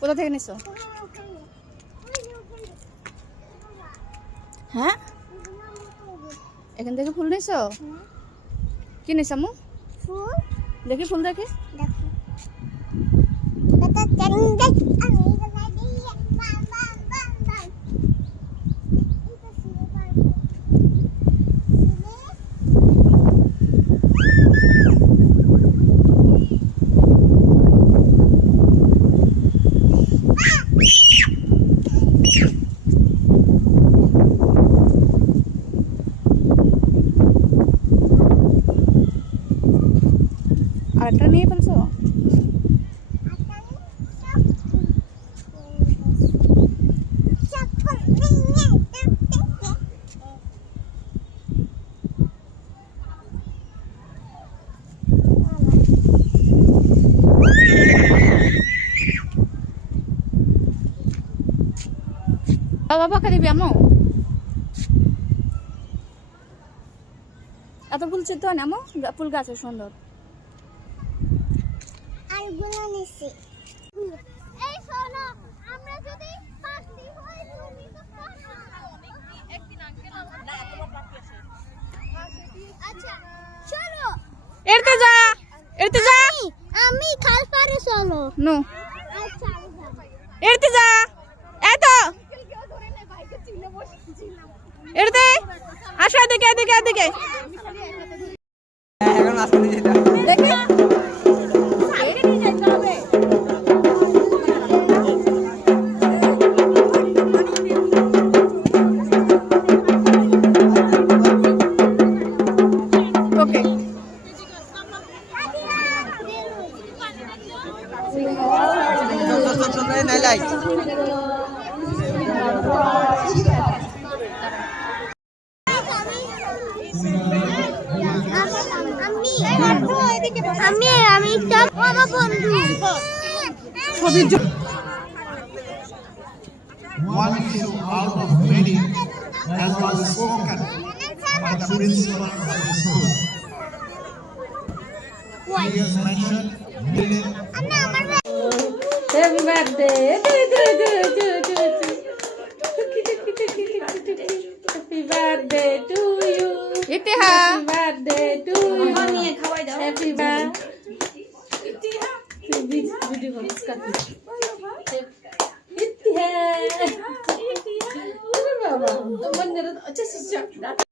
কোথা থেকে নিছো? হ্যাঁ, এখান থেকে ফুল নিছো? কি নিছো আম্মু? ফুল দেখি, ফুল দেখি। দেখো আরেকটা নিয়ে ফেলছো? বাবাকে দিবি আম্মু? এত ফুল চিত্ত হয় না আম্মু, ফুল গাছে সুন্দর। আর গুলো নিছি। এই শোনো, আমরা যদি পাগলি হই তুমি তো একদিন আঙ্কেল না এত পাগলি আছে। আচ্ছা চলো এরতে যা, এরতে যা। আমি খাল পারে চলো নো। আচ্ছা এরতে যা, এত এরতে আসো, এদিকে এদিকে এদিকে এখন আসতে দিটা দেখি। আমি সব আমার বন্ধু one issue out of many as was spoken by the principal of the school. He has mentioned building. Happy birthday Happy birthday to you. Happy birthday to you. Happy birthday. Happy birthday.